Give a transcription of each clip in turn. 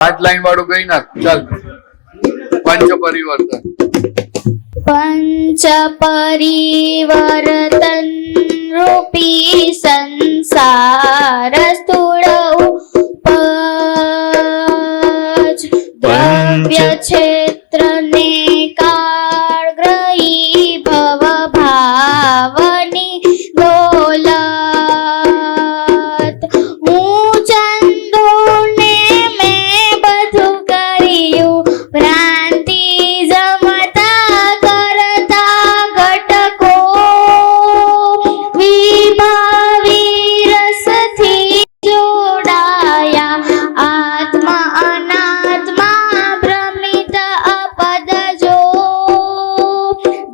आठ लाइन वाળું કઈ નાખ ચાલ पंच परिवर्तन पंच परिवर्तन रूपी संसार स्थूल उपज द्रव्य क्षेत्र ने काल ग्रही भव भावनी दौलत हूँ चंदू ने मैं बधु करिયું भ्रांति जमता करता घटको विभावी रस थी जोड़ाया आत्मा अनात्मा भ्रमित अपद जो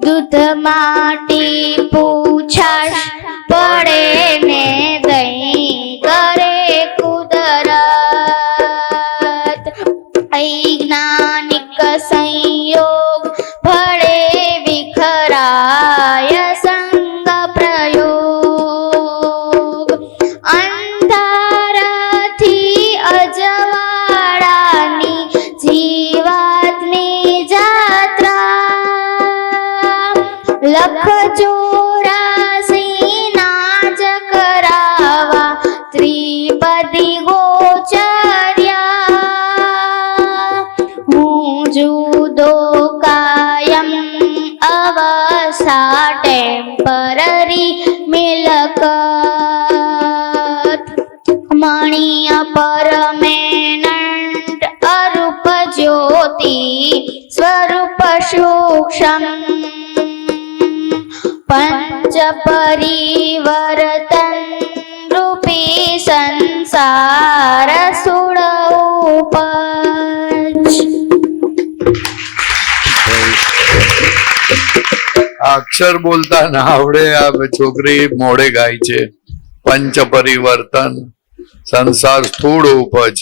दूध माटी पूछाश पड़े ने दही करे कुदरत वैज्ञानिक संयोग भड़े विखराय संग प्रयोग अंधाराथी अजवाड़ानी जीवात्मी जात्रा लख 84 नाज करावा त्रिपदी गोचर्या हूँ जुदो कायम अवसा टेम्पररी मिलकत मणिय परमेनंट अरूप ज्योति स्वरूप सूक्ष्म पंच परिवर्तन रूपी संसार सूड़ उपज। अक्षर बोलता ना आवड़े आ छोकरी मोड़े गाय छे पंच परिवर्तन संसार स्थूल उपज